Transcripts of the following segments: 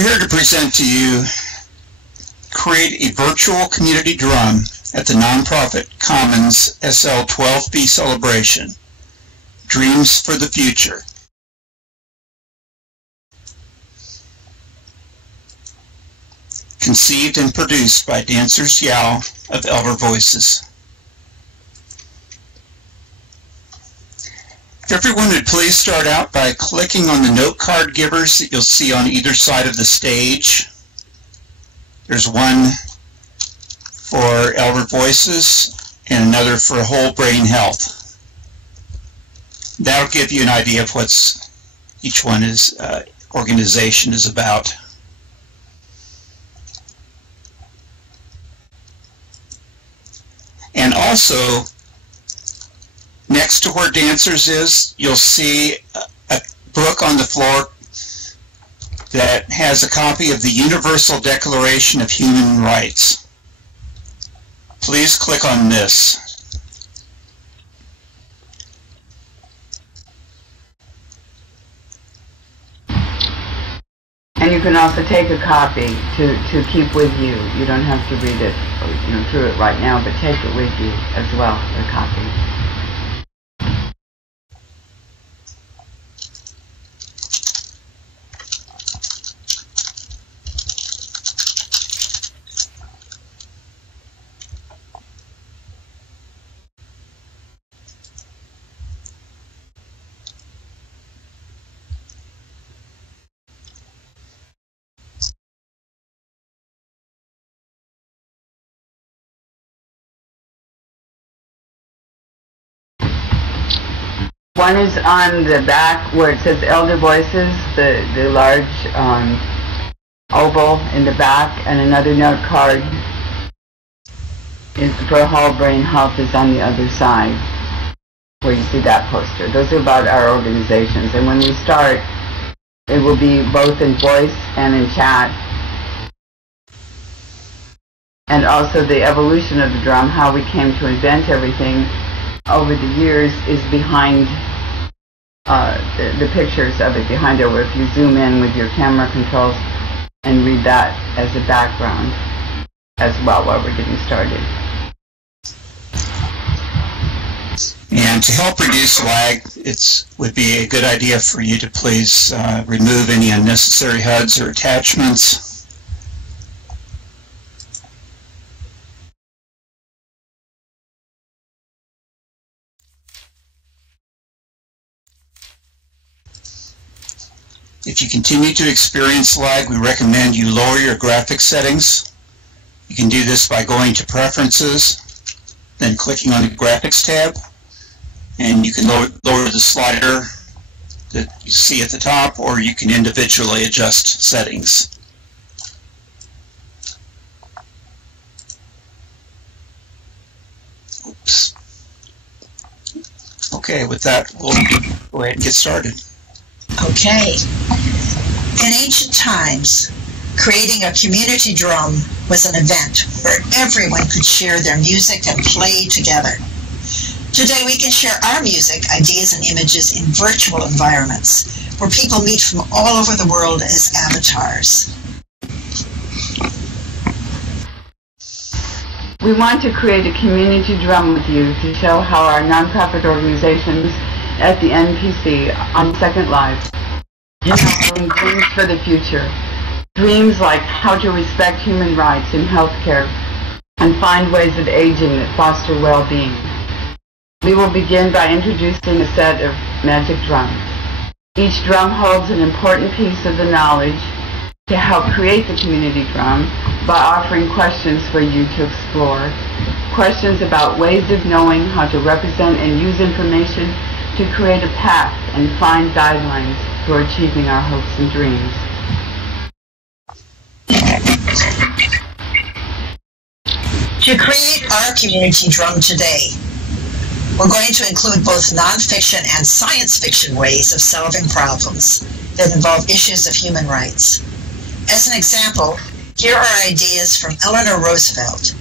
We're here to present to you Create a Virtual Community Drum at the Nonprofit Commons SL 12B Celebration, Dreams for the Future. Conceived and produced by Dancers Yao of Elder Voices. If everyone would please start out by clicking on the note card givers that you'll see on either side of the stage. There's one for Elder Voices and another for Whole Brain Health. That'll give you an idea of what each one organization is about. And also, next to where Dancers is, you'll see a book on the floor that has a copy of the Universal Declaration of Human Rights. Please click on this. And you can also take a copy to keep with you. You don't have to read it through it right now, but take it with you as well, a copy. One is on the back where it says Elder Voices, the large oval in the back, and another note card is for Whole Brain Health is on the other side where you see that poster. Those are about our organizations, and when we start, it will be both in voice and in chat. And also the evolution of the drum, how we came to invent everything over the years, is behind the pictures of it behind it, where if you zoom in with your camera controls and read that as a background as well while we're getting started. And to help reduce lag, it would be a good idea for you to please remove any unnecessary HUDs or attachments. If you continue to experience lag, we recommend you lower your graphics settings. You can do this by going to Preferences, then clicking on the Graphics tab, and you can lower the slider that you see at the top, or you can individually adjust settings. Oops. Okay, with that, we'll go ahead and get started. Okay. In ancient times, creating a community drum was an event where everyone could share their music and play together. Today we can share our music, ideas, and images in virtual environments where people meet from all over the world as avatars. We want to create a community drum with you to show how our nonprofit organizations at the NPC on Second Life developing dreams for the future. Dreams like how to respect human rights in healthcare and find ways of aging that foster well-being. We will begin by introducing a set of magic drums. Each drum holds an important piece of the knowledge to help create the community drum by offering questions for you to explore. Questions about ways of knowing how to represent and use information to create a path and find guidelines for achieving our hopes and dreams. To create our community drum today, we're going to include both nonfiction and science fiction ways of solving problems that involve issues of human rights. As an example, here are ideas from Eleanor Roosevelt,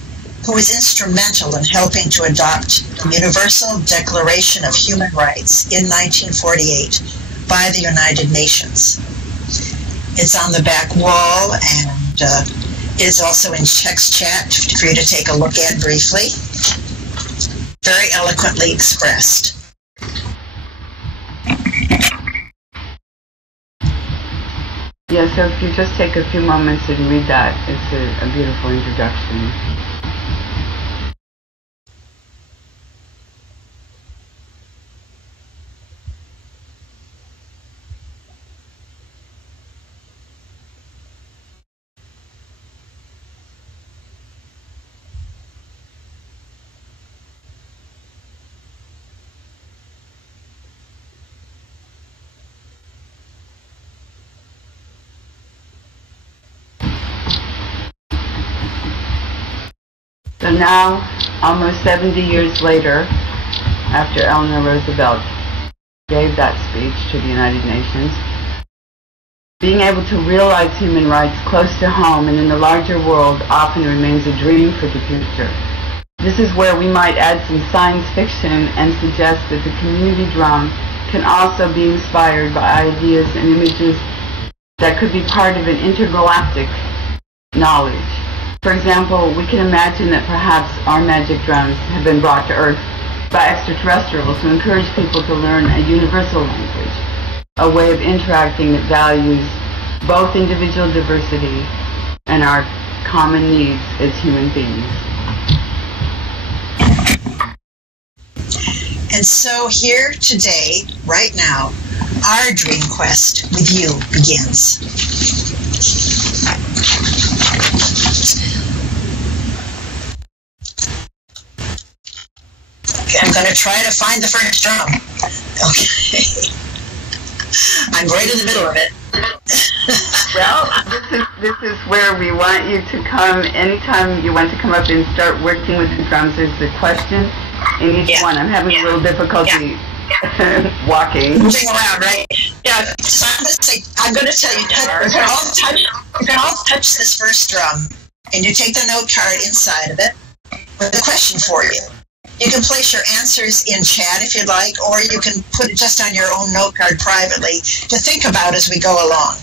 who was instrumental in helping to adopt the Universal Declaration of Human Rights in 1948 by the United Nations. It's on the back wall and is also in Check's chat for you to take a look at briefly. Very eloquently expressed. Yeah, so if you just take a few moments and read that, it's a beautiful introduction. So now, almost 70 years later, after Eleanor Roosevelt gave that speech to the United Nations, being able to realize human rights close to home and in the larger world often remains a dream for the future. This is where we might add some science fiction and suggest that the community drum can also be inspired by ideas and images that could be part of an intergalactic knowledge. For example, we can imagine that perhaps our magic drums have been brought to Earth by extraterrestrials to encourage people to learn a universal language, a way of interacting that values both individual diversity and our common needs as human beings. And so here today, right now, our dream quest with you begins. Okay, I'm going to try to find the first drum. Okay. I'm right in the middle of it. Well, this is where we want you to come. Anytime you want to come up and start working with the drums, there's the question in each one. I'm having a little difficulty walking. Moving around, right? Yeah. So I'm going to tell you, you can all touch this first drum, and you take the note card inside of it with a question for you. You can place your answers in chat if you'd like, or you can put it just on your own note card privately to think about as we go along.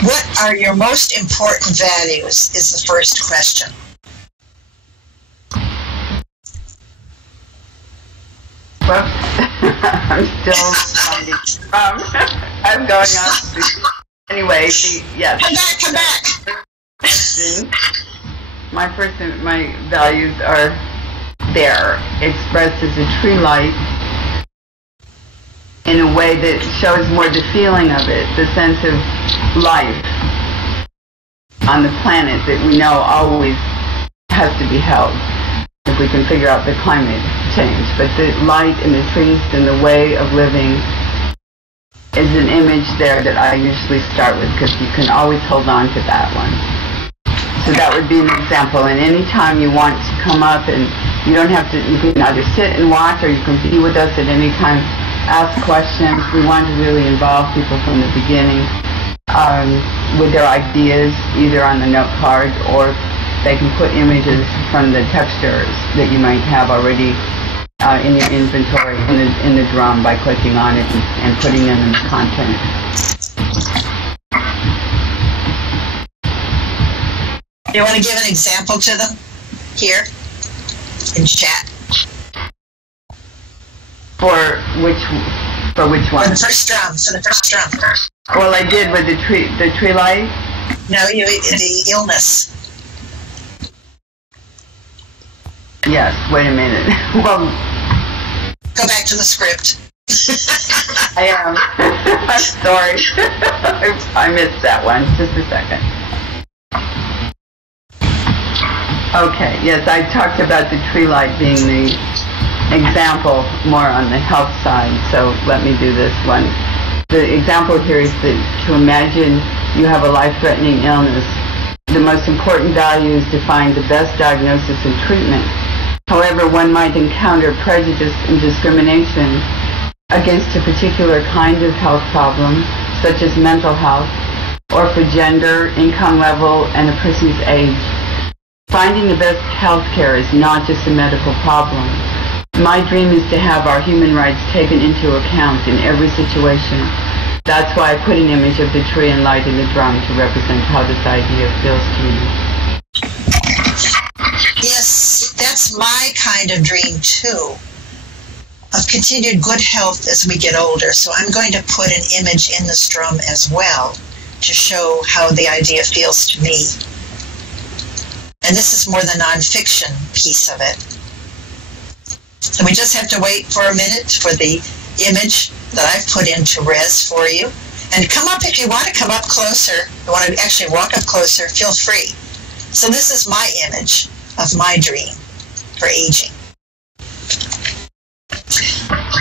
What are your most important values is the first question. Whoops. I'm still finding I'm going on. Anyway, yes. Come back. Question. My values are there, expressed as a tree light in a way that shows more the feeling of it, the sense of life on the planet that we know always has to be held if we can figure out the climate change. But the light and the trees and the way of living is an image there that I usually start with, because you can always hold on to that one. So that would be an example. And anytime you want to come up, and you don't have to, you can either sit and watch, or you can be with us at any time, ask questions. We want to really involve people from the beginning with their ideas, either on the note card, or they can put images from the textures that you might have already in your inventory in the drum by clicking on it and putting them in the content. You want to give an example to them here in chat? For which one? For the first drum. Well, I did with the tree light. No, the illness. Yes. Wait a minute. Well, go back to the script. I am. I'm sorry. I missed that one. Just a second. Okay, yes, I talked about the tree light being the example more on the health side, so let me do this one. The example here is to imagine you have a life-threatening illness. The most important value is to find the best diagnosis and treatment. However, one might encounter prejudice and discrimination against a particular kind of health problem, such as mental health, or for gender, income level, and a person's age. Finding the best health care is not just a medical problem. My dream is to have our human rights taken into account in every situation. That's why I put an image of the tree and light in the drum to represent how this idea feels to you. Yes, that's my kind of dream too, of continued good health as we get older. So I'm going to put an image in this drum as well to show how the idea feels to me. And this is more the nonfiction piece of it. So we just have to wait for a minute for the image that I've put into res for you. And come up if you want to come up closer. You want to actually walk up closer, feel free. So this is my image of my dream for aging.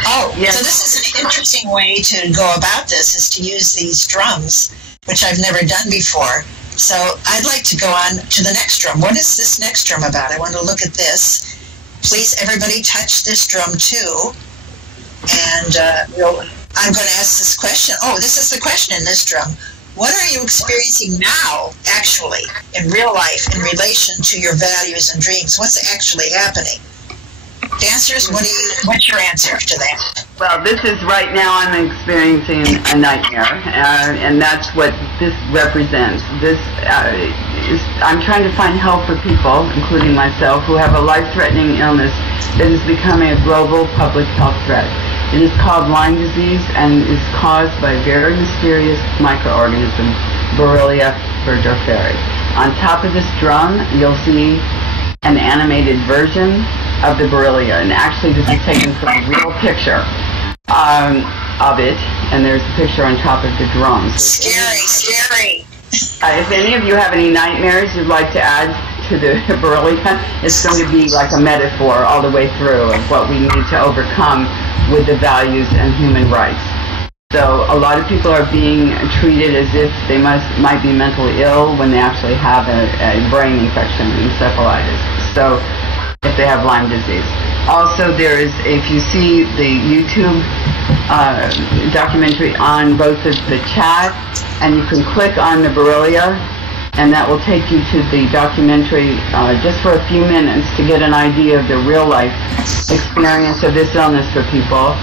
Oh, yes. So this is an interesting way to go about this, is to use these drums, which I've never done before. So I'd like to go on to the next drum. What is this next drum about? I want to look at this. Please, everybody, touch this drum too. And I'm going to ask this question. Oh, this is the question in this drum. What are you experiencing now, actually, in real life, in relation to your values and dreams? What's actually happening? Dancers, what's your answer to that? Well, this is right now I'm experiencing a nightmare, and that's what this represents. This I'm trying to find help for people, including myself, who have a life-threatening illness that is becoming a global public health threat. It is called Lyme disease and is caused by a very mysterious microorganism, Borrelia burgdorferi. On top of this drum, you'll see an animated version of the Borrelia, and actually this is taken from a real picture of it, and there's a picture on top of the drum. So scary. If any of you have any nightmares you'd like to add to the Borrelia, it's going to be like a metaphor all the way through of what we need to overcome with the values and human rights. So a lot of people are being treated as if they might be mentally ill when they actually have a brain infection, encephalitis. So if they have Lyme disease. Also, there is, if you see the YouTube documentary on both the chat, and you can click on the Borrelia, and that will take you to the documentary just for a few minutes to get an idea of the real life experience of this illness for people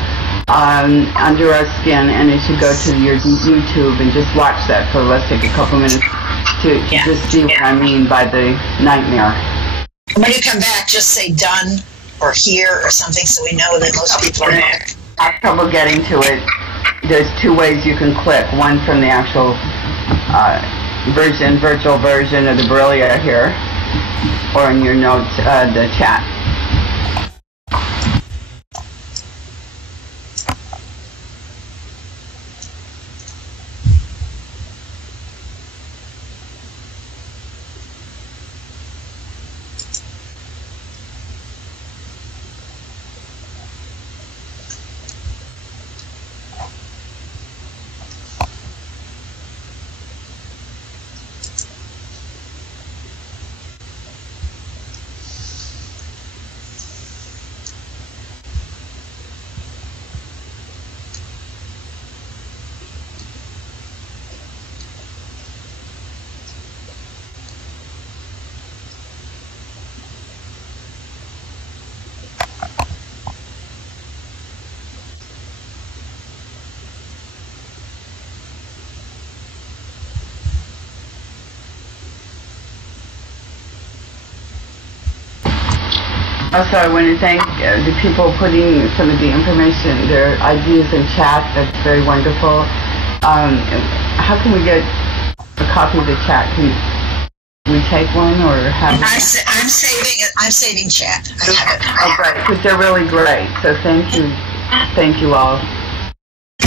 under our skin. And you should go to your YouTube and just watch that for, let's take a couple minutes to just see what I mean by the nightmare. When you come back, just say done or here or something, so we know that most people are there. I have trouble getting to it. There's two ways you can click. One from the actual virtual version of the Borrelia here, or in your notes, the chat. Also, I want to thank the people putting some of the information, their ideas in chat. That's very wonderful. How can we get a copy of the chat? Can we take one or have? I'm saving it. I'm saving chat. I have it. Oh, great, because they're really great. So thank you all.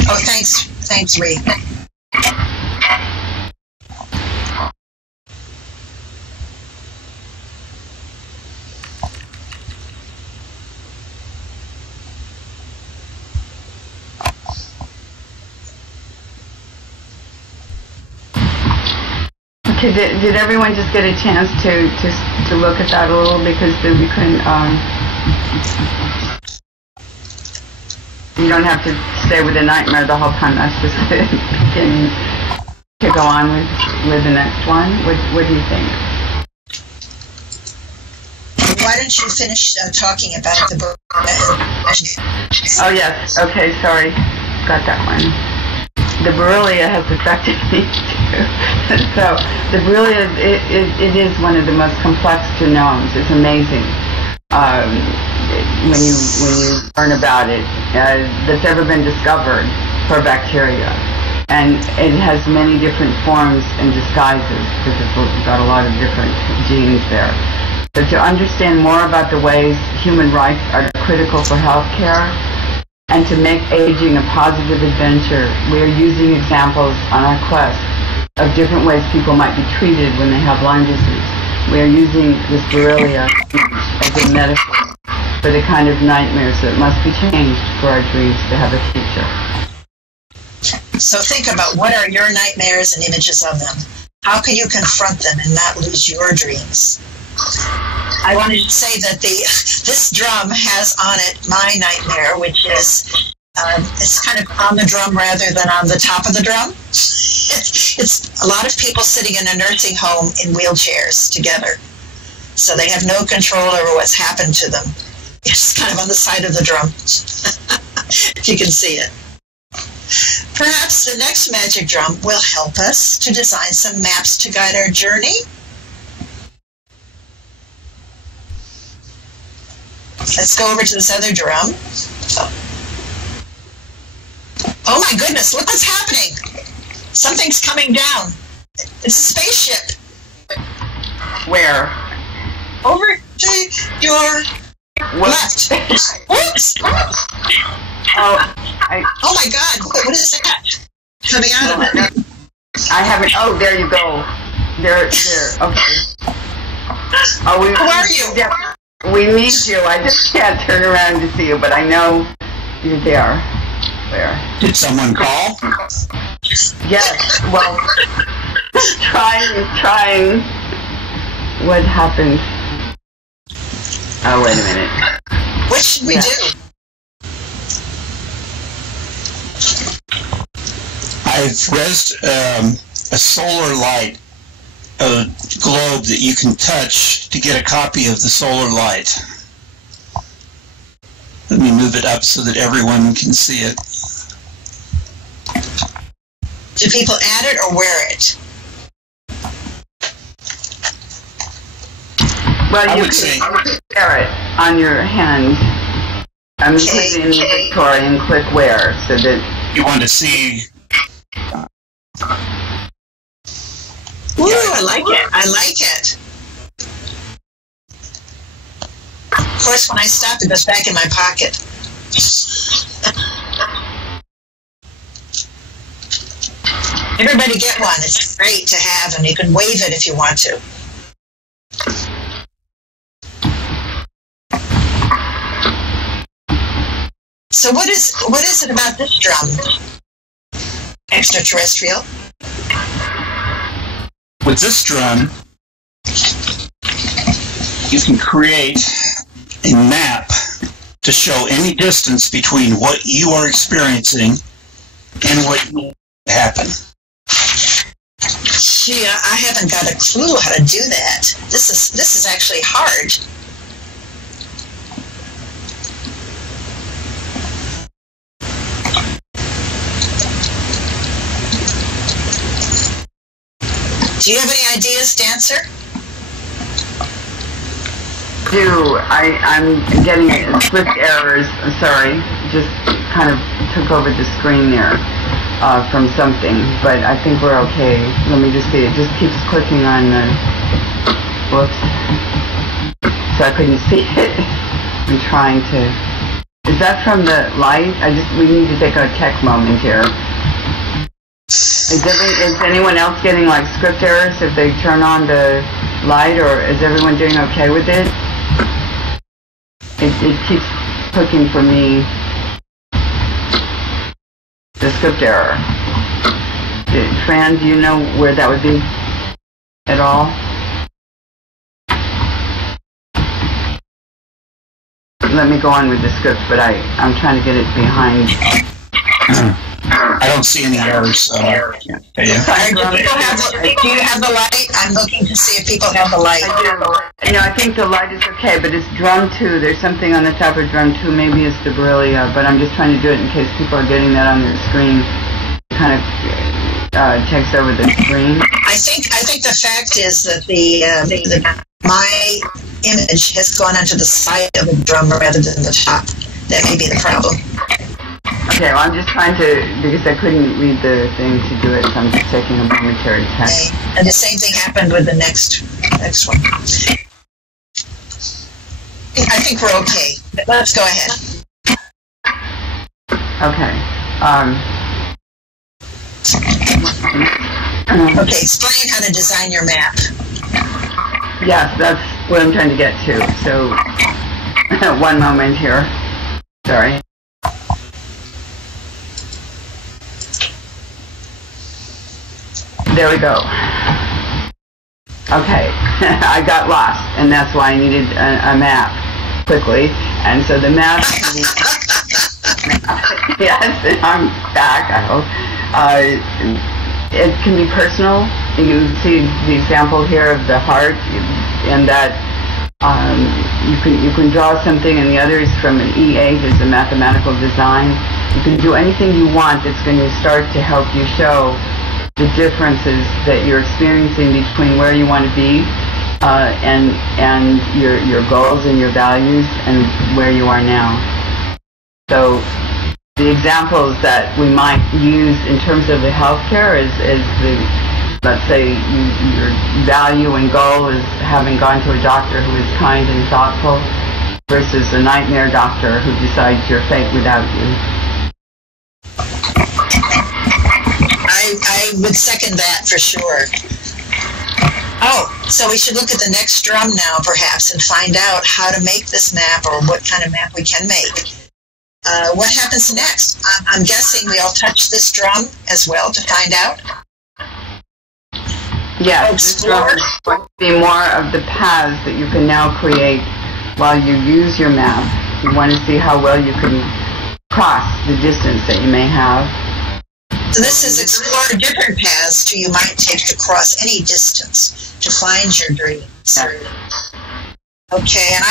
Oh, thanks, Ree. Did everyone just get a chance to look at that a little, because we couldn't, you don't have to stay with the nightmare the whole time. That's just the beginning. To go on with the next one. What do you think? Why don't you finish talking about the book? Oh yes. Okay. Sorry. Got that one. the Borrelia has affected me too. So the Borrelia, it is one of the most complex genomes. It's amazing when you learn about it that's ever been discovered for bacteria. And it has many different forms and disguises because it's got a lot of different genes there. So to understand more about the ways human rights are critical for healthcare and to make aging a positive adventure, we are using examples on our quest of different ways people might be treated when they have Lyme disease. We are using this Borrelia as a metaphor for the kind of nightmares that must be changed for our dreams to have a future. So think about what are your nightmares and images of them. How can you confront them and not lose your dreams? I wanted to say that this drum has on it my nightmare, which is it's kind of on the drum rather than on the top of the drum. It's a lot of people sitting in a nursing home in wheelchairs together. So they have no control over what's happened to them. It's kind of on the side of the drum, if you can see it. Perhaps the next magic drum will help us to design some maps to guide our journey. Let's go over to this other drum. Oh my goodness, look what's happening. Something's coming down. It's a spaceship. Where? Over to your left. Oops. Oh my God, what is that coming out of it? I haven't, oh, there you go. There, okay. Oh, Who are you? We need you. I just can't turn around to see you, but I know you're there. There. Did someone call? Yes, well, trying. What happened? Oh, wait a minute. What should we do? I've resed a solar light, a globe that you can touch to get a copy of the solar light. Let me move it up so that everyone can see it. Do people add it or wear it? Well, you can wear it on your hand. I'm putting it in the inventory and click wear so that you want to see. Ooh, I like it. I like it. Of course, when I stop, it goes back in my pocket. Everybody get one. It's great to have, and you can wave it if you want to. So what is it about this drum? Extraterrestrial? With this drum, you can create a map to show any distance between what you are experiencing and what will happen. Gee, I haven't got a clue how to do that. This is actually hard. Do you have any ideas, Dancer? I'm getting swift errors. I'm sorry, just kind of took over the screen there from something, but I think we're okay. Let me just see. It just keeps clicking on the. Whoops. So I couldn't see it. I'm trying to. Is that from the light? We need to take a tech moment here. Is anyone else getting like script errors if they turn on the light, or is everyone doing okay with it? It keeps clicking for me the script error. Fran, do you know where that would be at all? Let me go on with the script, but I'm trying to get it behind. I don't see any errors. Do you have the light? I'm looking to see if people have the light. I do. I think the light is okay, but it's drum 2. There's something on the top of drum 2. Maybe it's the Borrelia, but I'm just trying to do it in case people are getting that on their screen. kind of takes over the screen. I think the fact is that my image has gone onto the side of the drum rather than the top. That may be the problem. Okay, well, I'm just trying to, because I couldn't read the thing to do it, so I'm just taking a momentary test. Okay. And the same thing happened with the next one. I think we're okay. Let's go ahead. Okay. Okay, explain how to design your map. Yes, that's what I'm trying to get to. So, one moment here. Sorry. There we go. Okay, I got lost, and that's why I needed a map quickly. And so the map, yes, I'm back, I hope. It can be personal. You see the example here of the heart, and that you can draw something, and the other is from an E8, is a mathematical design. You can do anything you want that's going to start to help you show the differences that you're experiencing between where you want to be and your goals and your values and where you are now. So the examples that we might use in terms of the healthcare is the, let's say your value and goal is having gone to a doctor who is kind and thoughtful versus a nightmare doctor who decides your fate without you. I would second that for sure. Oh, so we should look at the next drum now, perhaps, and find out how to make this map or what kind of map we can make. What happens next? I'm guessing we all touch this drum as well to find out. Yes, this drum is going to be more of the paths that you can now create while you use your map. You want to see how well you can cross the distance that you may have. So this is explore different paths you might take to cross any distance to find your dreams. Okay, and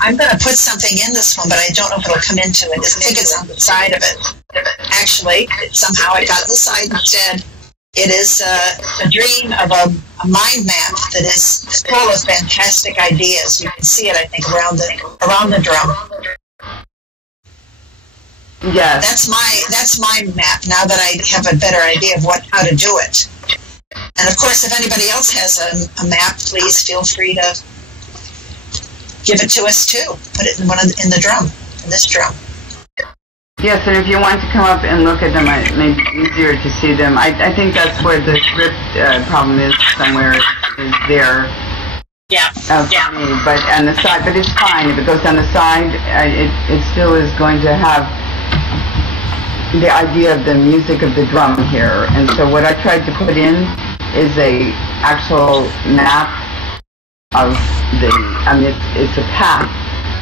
I'm going to put something in this one, but I don't know if it'll come into it. I think it's on the side of it. Actually, somehow it got on the side instead. It is a dream of a mind map that is full of fantastic ideas. You can see it, I think, around the drum. Yes. That's my map, now that I have a better idea of how to do it. And of course, if anybody else has a map, please feel free to give it to us too. Put it in in this drum. Yes, and if you want to come up and look at them, it may be easier to see them. I think that's where the script problem is somewhere, is there. Yeah. Yeah. But on the side, but it's fine. If it goes on the side, it still is going to have the idea of the music of the drum here. And so what I tried to put in is a actual map of the, it's a path.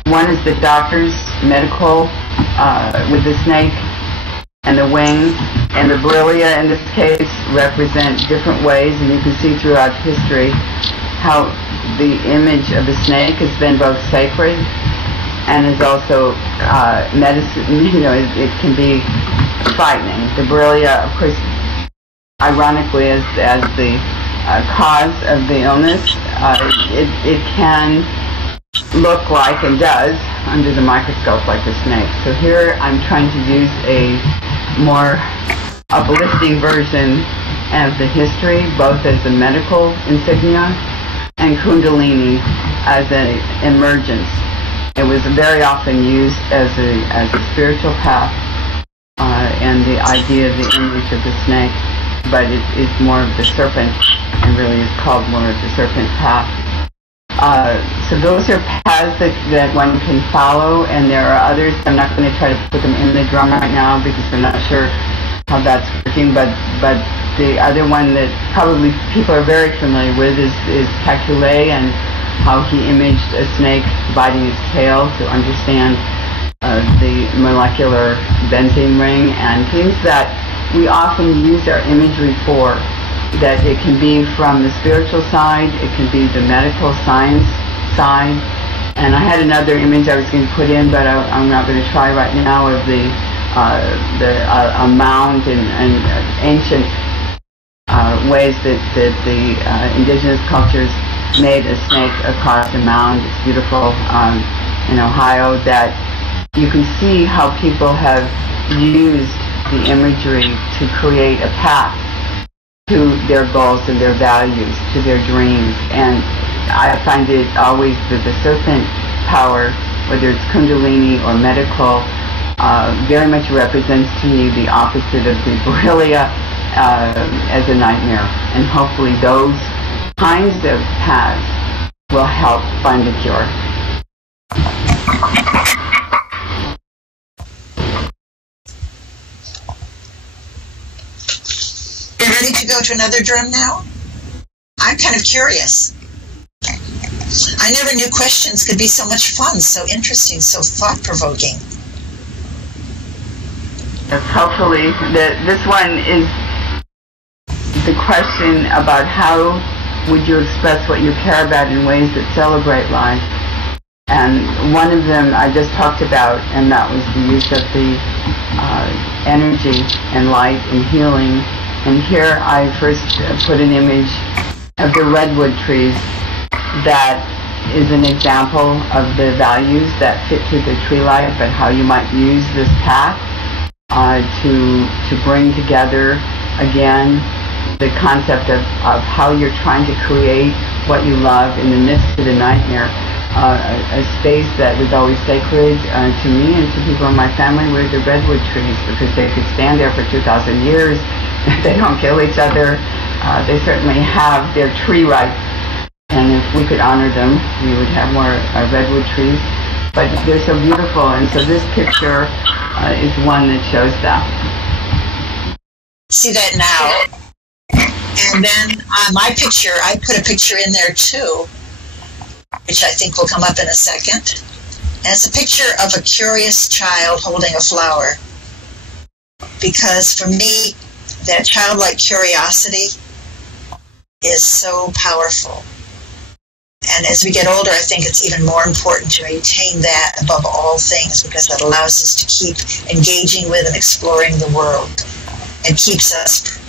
One is the doctor's medical with the snake and the wing, and the Brillia in this case represent different ways, and you can see throughout history how the image of the snake has been both sacred and is also medicine. It can be frightening. The Brillia, of course, ironically, as the cause of the illness, it can look like, and does, under the microscope like the snake. So here I'm trying to use a more uplifting version of the history, both as a medical insignia and Kundalini as an emergence. It was very often used as a spiritual path, and the idea of the image of the snake, but it is more of the serpent, and really is called more of the serpent path. So those are paths that one can follow, and there are others. I'm not going to try to put them in the drum right now because I'm not sure how that's working, but the other one that probably people are very familiar with is Kekulé, and how he imaged a snake biting its tail to understand the molecular benzene ring and things that we often use our imagery for. That it can be from the spiritual side, it can be the medical science side. And I had another image I was going to put in, but I'm not going to try right now, of the a mound and ancient ways that the indigenous cultures made a snake across a mound. It's beautiful in Ohio, that you can see how people have used the imagery to create a path to their goals and their values, to their dreams. And I find it always that the serpent power, whether it's Kundalini or medical, very much represents to me the opposite of the Borrelia as a nightmare. And hopefully those kinds of paths will help find a cure. You ready to go to another drum now? I'm kind of curious. I never knew questions could be so much fun, so interesting, so thought-provoking. Hopefully, this one is the question about how would you express what you care about in ways that celebrate life. And one of them I just talked about, and that was the use of the energy and light and healing. And here I first put an image of the redwood trees that is an example of the values that fit to the tree life, but how you might use this path to bring together again the concept of how you're trying to create what you love in the midst of the nightmare. A space that was always sacred to me and to people in my family were the redwood trees, because they could stand there for 2,000 years. They don't kill each other. They certainly have their tree rights, and if we could honor them, we would have more redwood trees. But they're so beautiful, and so this picture is one that shows that. See that now? And then on my picture, I put a picture in there too, which I think will come up in a second. And it's a picture of a curious child holding a flower. Because for me, that childlike curiosity is so powerful. And as we get older, I think it's even more important to maintain that above all things, because that allows us to keep engaging with and exploring the world, and keeps us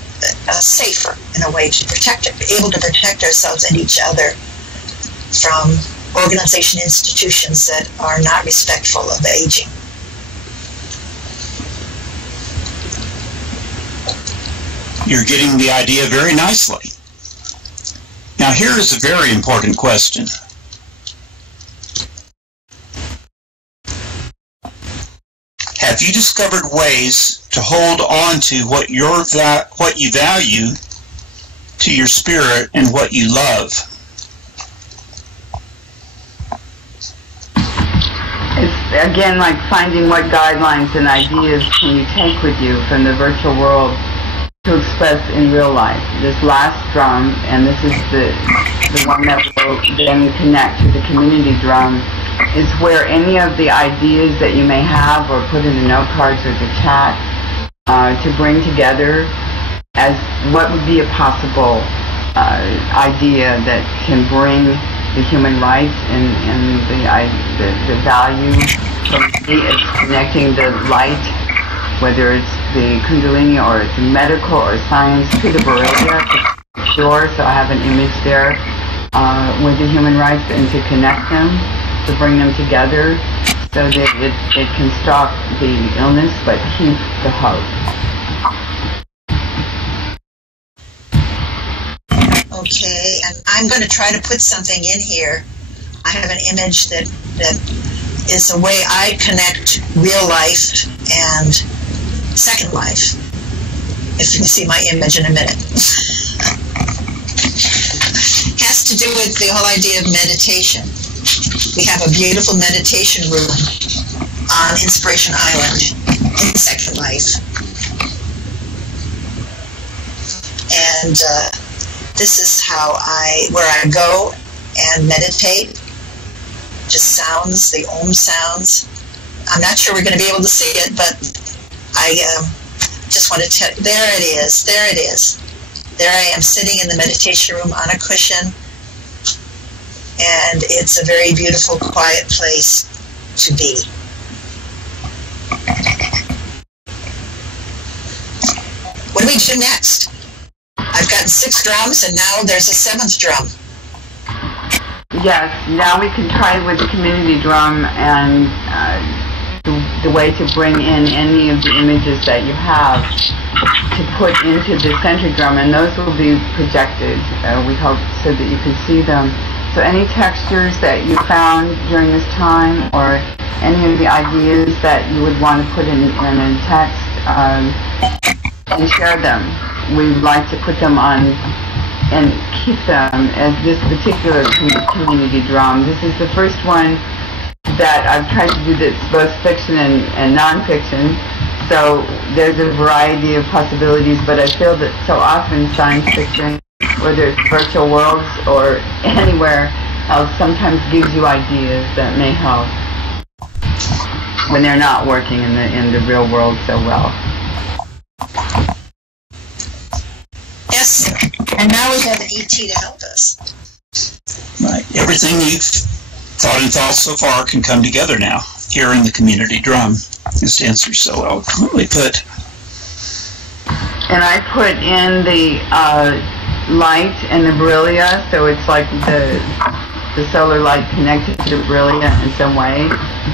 safer in a way, to protect it, able to protect ourselves and each other from organization institutions that are not respectful of aging. You're getting the idea very nicely. Now here is a very important question. Have you discovered ways to hold on to what you value, to your spirit, and what you love? It's again like finding what guidelines and ideas can you take with you from the virtual world to express in real life. This last drum, and this is the one that will then connect to the community drum, is where any of the ideas that you may have or put in the note cards or the chat to bring together as what would be a possible idea that can bring the human rights and the value. For me, it's connecting the light, whether it's the Kundalini or it's medical or science, to the Borrelia, to cure. So I have an image there with the human rights, and to connect them, to bring them together so that it can stop the illness but keep the hope. Okay, and I'm going to try to put something in here. I have an image that is a way I connect real life and second life, if you can see my image in a minute. Has to do with the whole idea of meditation. We have a beautiful meditation room on Inspiration Island in Second Life. And this is where I go and meditate. Just sounds, the Om sounds. I'm not sure we're going to be able to see it, but I just want to tell you, there it is. There I am sitting in the meditation room on a cushion, and it's a very beautiful, quiet place to be. do we do next? I've gotten 6 drums, and now there's a 7th drum. Yes, now we can try with the community drum and the way to bring in any of the images that you have to put into the center drum, and those will be projected, we hope, so that you can see them. So any textures that you found during this time, or any of the ideas that you would want to put in a text, and share them. We'd like to put them on and keep them as this particular community drum. This is the first one that I've tried to do that's both fiction and nonfiction. So there's a variety of possibilities, but I feel that so often science fiction, whether it's virtual worlds or anywhere else, sometimes gives you ideas that may help when they're not working in the real world so well. Yes, and now we have an ET to help us. Right. Everything you've thought so far can come together now here in the community drum. This answer is so eloquently put. And I put in the light and the beryllia, so it's like the solar light connected to the beryllia in some way,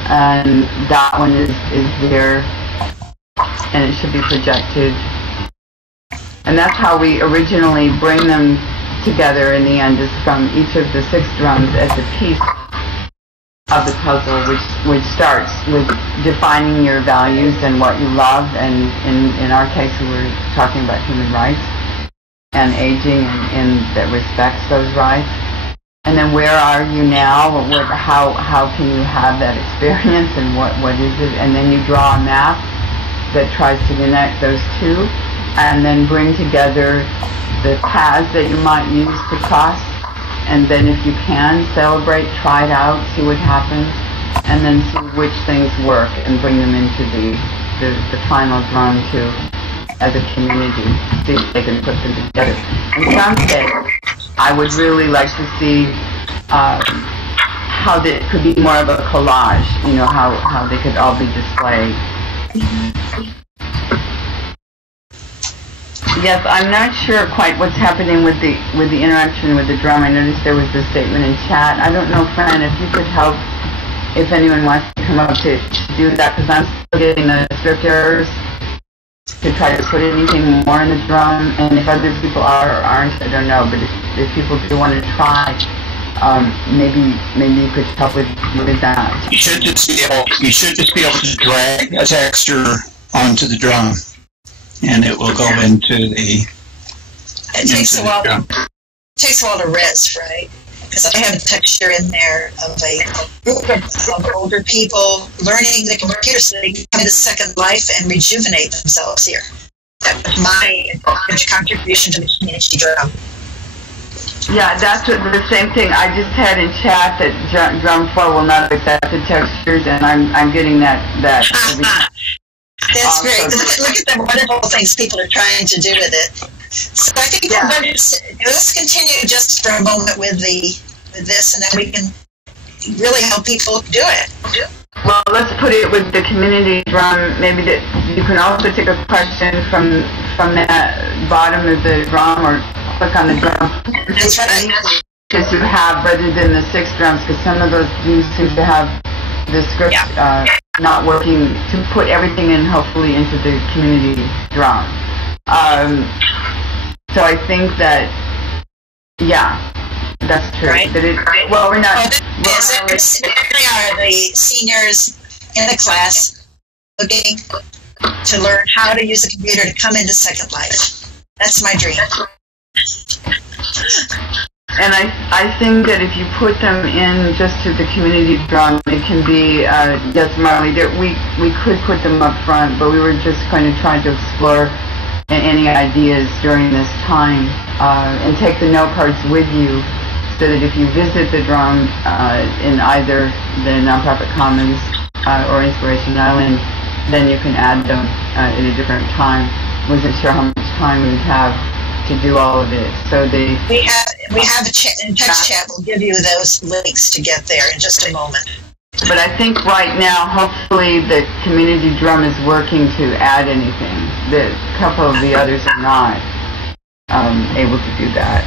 and that one is there, and it should be projected. And that's how we originally bring them together in the end, is from each of the 6 drums as a piece of the puzzle, which starts with defining your values and what you love, and in our case we were talking about human rights and aging and that respects those rights. And then where are you now? How can you have that experience, and what is it? And then you draw a map that tries to connect those two, and then bring together the paths that you might use to cross, and then if you can, celebrate, try it out, see what happens, and then see which things work and bring them into the final drum as a community, see if they can put them together. And someday, I would really like to see how it could be more of a collage, how they could all be displayed. Yes, I'm not sure quite what's happening with the interaction with the drum. I noticed there was a statement in chat. I don't know, Fran, if you could help, if anyone wants to come up to do that, because I'm still getting the script errors to try to put anything more in the drum, and if other people are or aren't, I don't know, but if people do want to try, maybe you could help with that. You should just be able to drag a texture onto the drum, and it will go into the. It takes a while. It takes a while to res, right? Because I have a texture in there of a group of older people learning the computer so they can come into second life and rejuvenate themselves here. That was my contribution to the community drum. Yeah, that's the same thing. I just had in chat that drum 4 will not accept the textures, and I'm getting that. That's great. Look at the wonderful things people are trying to do with it. So I think let's continue just for a moment with this, and then we can really help people do it. Well, let's put it with the community drum. Maybe that you can also take a question from that bottom of the drum, or click on the drum. That's right. Because you have, rather than the 6 drums, because some of those do seem to have the script not working, to put everything in, hopefully, into the community drum. So I think that, that's true. Right. That we're not. They are the seniors in the class looking to learn how to use the computer to come into second life. That's my dream. And I think that if you put them in just to the community drum, it can be, yes, Marley, we could put them up front, but we were just going to try to explore any ideas during this time, and take the note cards with you, so that if you visit the drum in either the Nonprofit Commons or Inspiration Island, then you can add them at a different time. Wasn't sure how much time we'd have to do all of it. So we have a text chat. We'll give you those links to get there in just a moment. But I think right now, hopefully, the community drum is working to add anything the couple of the others are not able to do that.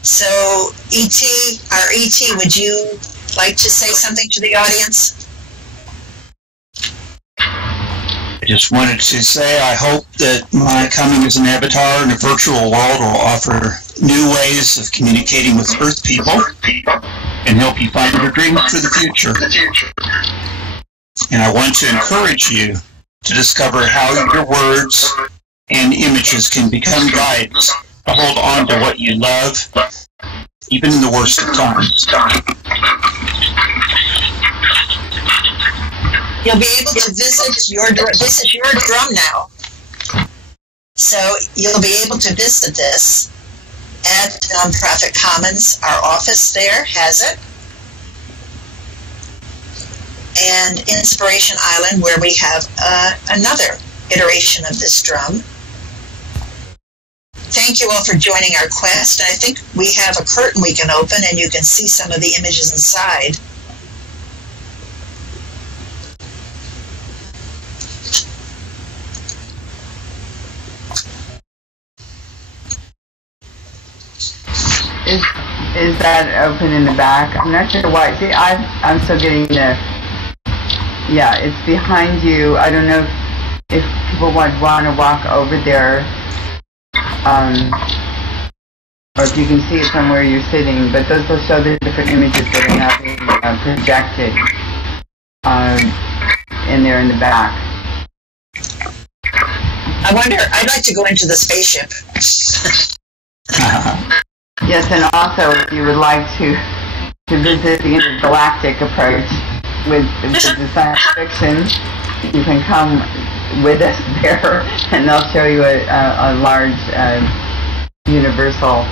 So, our E.T., would you like to say something to the audience? I just wanted to say I hope that my coming as an avatar in a virtual world will offer new ways of communicating with Earth people and help you find your dreams for the future. And I want to encourage you to discover how your words and images can become guides to hold on to what you love, even in the worst of times. You'll be able to visit this is your drum now. So you'll be able to visit this at Nonprofit Commons. Our office there has it. And Inspiration Island, where we have another iteration of this drum. Thank you all for joining our quest. And I think we have a curtain we can open and you can see some of the images inside. Is that open in the back? I'm not sure why. See, I'm still getting the... Yeah, it's behind you. I don't know if people would want to walk over there, or if you can see it from where you're sitting, but those will show the different images that are now being projected in there in the back. I wonder, I'd like to go into the spaceship. Yes, and also if you would like to visit the intergalactic approach with the science fiction, you can come with us there, and they'll show you a large universal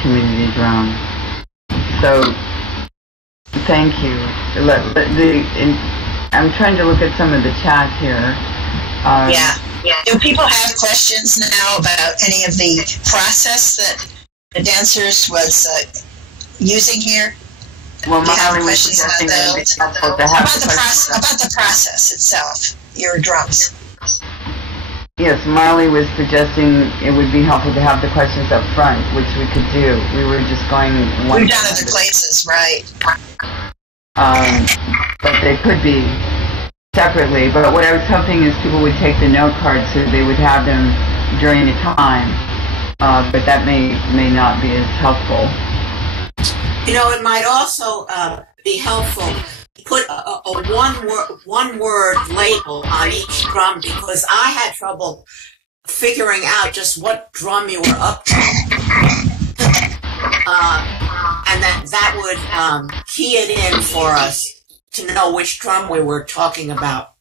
community drum. So, thank you. I'm trying to look at some of the chat here. Yeah. Do people have questions now about any of the process that the dancers was using here? Well, do you have questions about the process itself, your drums? Yes, Marley was suggesting it would be helpful to have the questions up front, which we could do. We were just going one. We've done other places, right? But they could be separately. But what I was hoping is people would take the note cards so they would have them during the time. But that may not be as helpful. You know, it might also be helpful to put a one word label on each drum, because I had trouble figuring out just what drum you were up to, and that would key it in for us to know which drum we were talking about.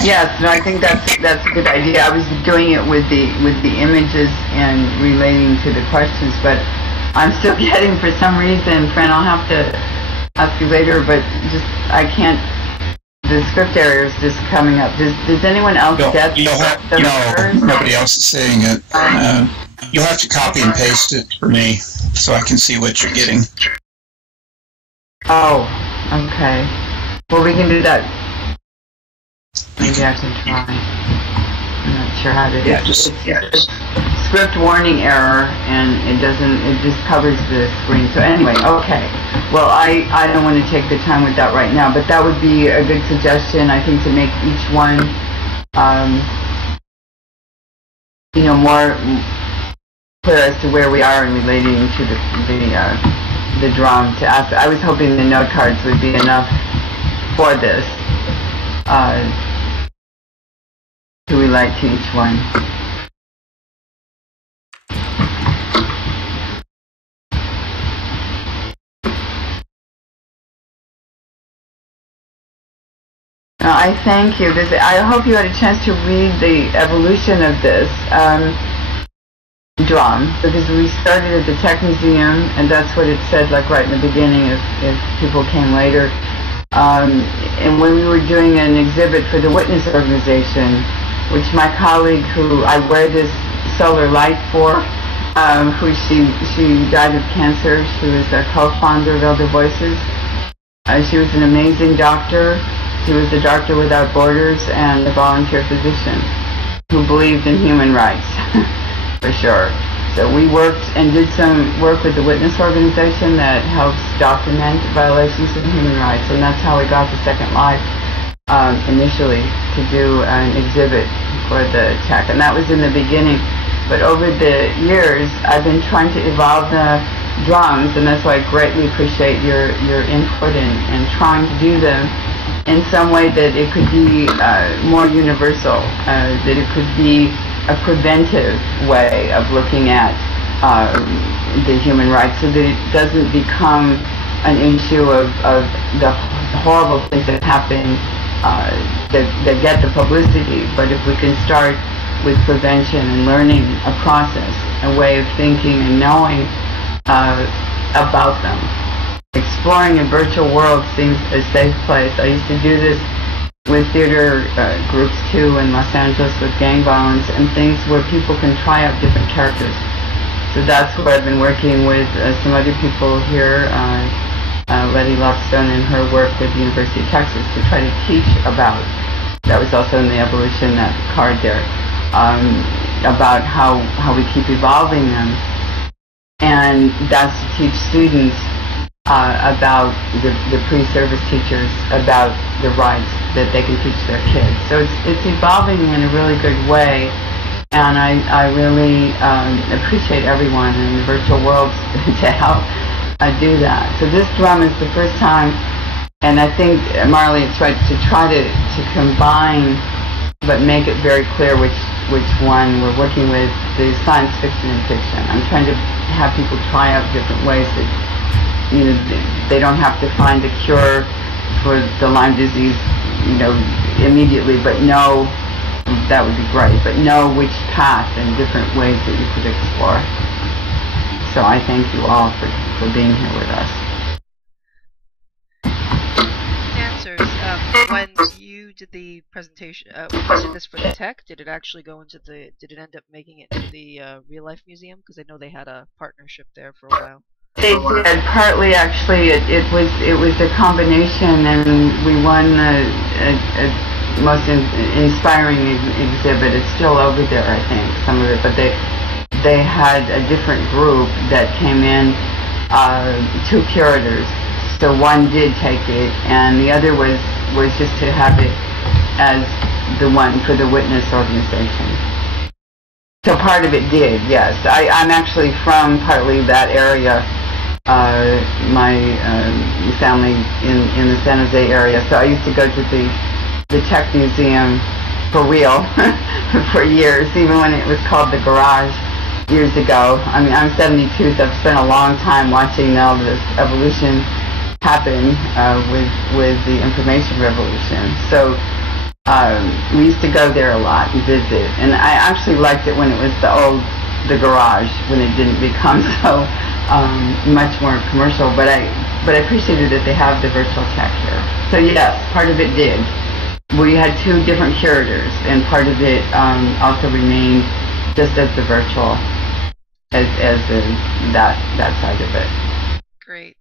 Yes, no, I think that's a good idea. I was doing it with the images and relating to the questions, but I'm still getting, for some reason, Fran, I'll have to ask you later, but just I can't. The script error is just coming up. Does anyone else get the nobody else is saying it. You'll have to copy and paste it for me so I can see what you're getting. Oh, okay. Well, we can do that. Maybe I can try. I'm not sure how to do it. It's script warning error, and it just covers the screen. So anyway, okay. Well, I don't want to take the time with that right now, but that would be a good suggestion, I think, to make each one, more clear as to where we are in relating to the drum. To ask, I was hoping the note cards would be enough for this. To relate to each one. I thank you. I hope you had a chance to read the evolution of this drum, because we started at the Tech Museum, and that's what it said, like right in the beginning, if people came later. And when we were doing an exhibit for the Witness organization, which my colleague, who I wear this solar light for, who she died of cancer. She was a co-founder of Elder Voices. She was an amazing doctor, He was a doctor without borders and a volunteer physician who believed in human rights, for sure. So we worked and did some work with the Witness organization that helps document violations of human rights, and that's how we got the Second Life initially, to do an exhibit for the tech, and that was in the beginning. But over the years, I've been trying to evolve the drums, and that's why I greatly appreciate your input in trying to do them in some way that it could be more universal, that it could be a preventive way of looking at the human rights, so that it doesn't become an issue of the horrible things that happen that get the publicity. But if we can start with prevention and learning a process, a way of thinking and knowing about them. Exploring a virtual world seems a safe place. I used to do this with theater groups too in Los Angeles with gang violence and things where people can try out different characters. So that's where I've been working with some other people here, Letty Lopstone and her work with the University of Texas, to try to teach about, that was also in the evolution, that card there, about how we keep evolving them. And that's to teach students about the pre-service teachers, about the rights that they can teach their kids. So it's evolving in a really good way, and I really appreciate everyone in the virtual world to help do that. So this drum is the first time, and I think, Marley, it's right to try to combine, but make it very clear which one we're working with, the science fiction and fiction. I'm trying to have people try out different ways that, you know, they don't have to find a cure for the Lyme disease, you know, immediately, but know, that would be great, but know which path and different ways that you could explore. So I thank you all for being here with us. Answers. When you did the presentation, when you did this for the tech, did it actually go into the, did it end up making it to the Real Life Museum? Because I know they had a partnership there for a while. They did. Partly, actually, it was a combination, and we won the most inspiring exhibit. It's still over there, I think, some of it. But they had a different group that came in, 2 curators. So one did take it, and the other was just to have it as the one for the Witness organization. So part of it did, yes. I'm actually from partly that area. My family in the San Jose area, so I used to go to the Tech Museum for real for years, even when it was called the Garage years ago. I mean, I'm 72, so I've spent a long time watching all this evolution happen with the information revolution. So we used to go there a lot and visit, and I actually liked it when it was the Garage, when it didn't become so much more commercial, but I appreciated that they have the virtual tech here. So yes, part of it did. We had 2 different curators, and part of it also remained just as the virtual, as that side of it. Great.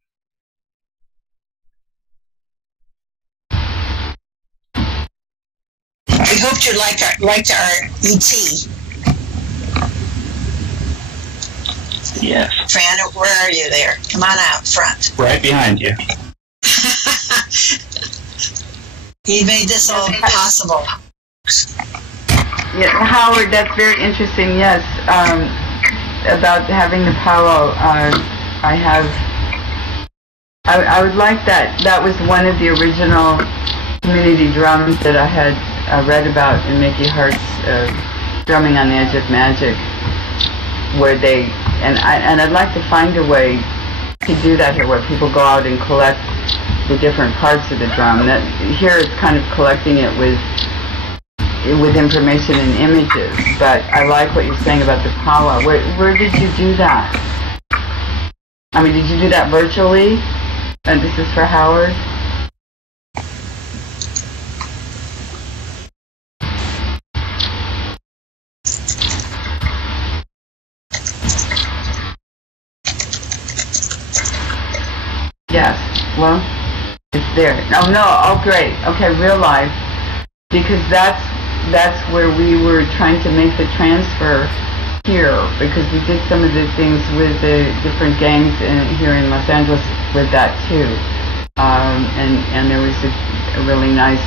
We hoped you liked our ET. Yes. Fran, where are you there? Come on out front. Right behind you. You made this all possible. Yeah, Howard, that's very interesting. Yes, about having the powwow. I would like that. That was one of the original community drums that I had read about in Mickey Hart's Drumming on the Edge of Magic, where they, and I'd like to find a way to do that here, where people go out and collect the different parts of the drum. That here it's kind of collecting it with information and images, but I like what you're saying about the powwow. Where did you do that? I mean, did you do that virtually? And this is for Howard. Yes. Well, It's there. Oh no, oh great. Okay, real life. Because that's where we were trying to make the transfer here, because we did some of the things with the different gangs here in Los Angeles with that too. And there was a really nice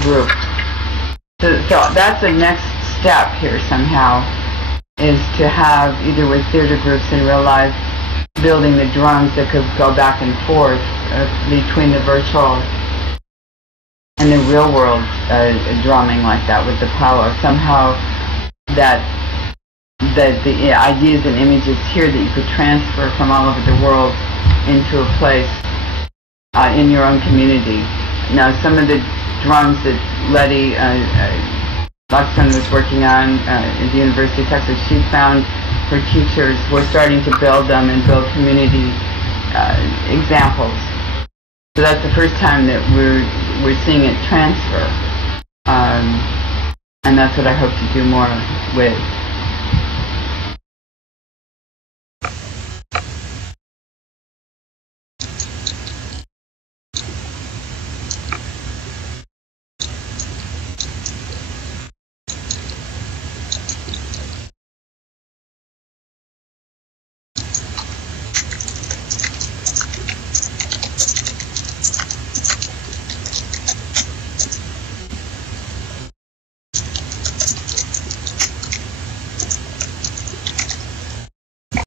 group. So that's the next step here somehow, is to have, either with theater groups in real life, building the drums that could go back and forth between the virtual and the real world drumming like that, with the power. Somehow that the ideas and images here that you could transfer from all over the world into a place in your own community. Now, some of the drums that Letty Luxton was working on at the University of Texas, she found her teachers were starting to build them and build community examples. So that's the first time that we're seeing it transfer. And that's what I hope to do more with.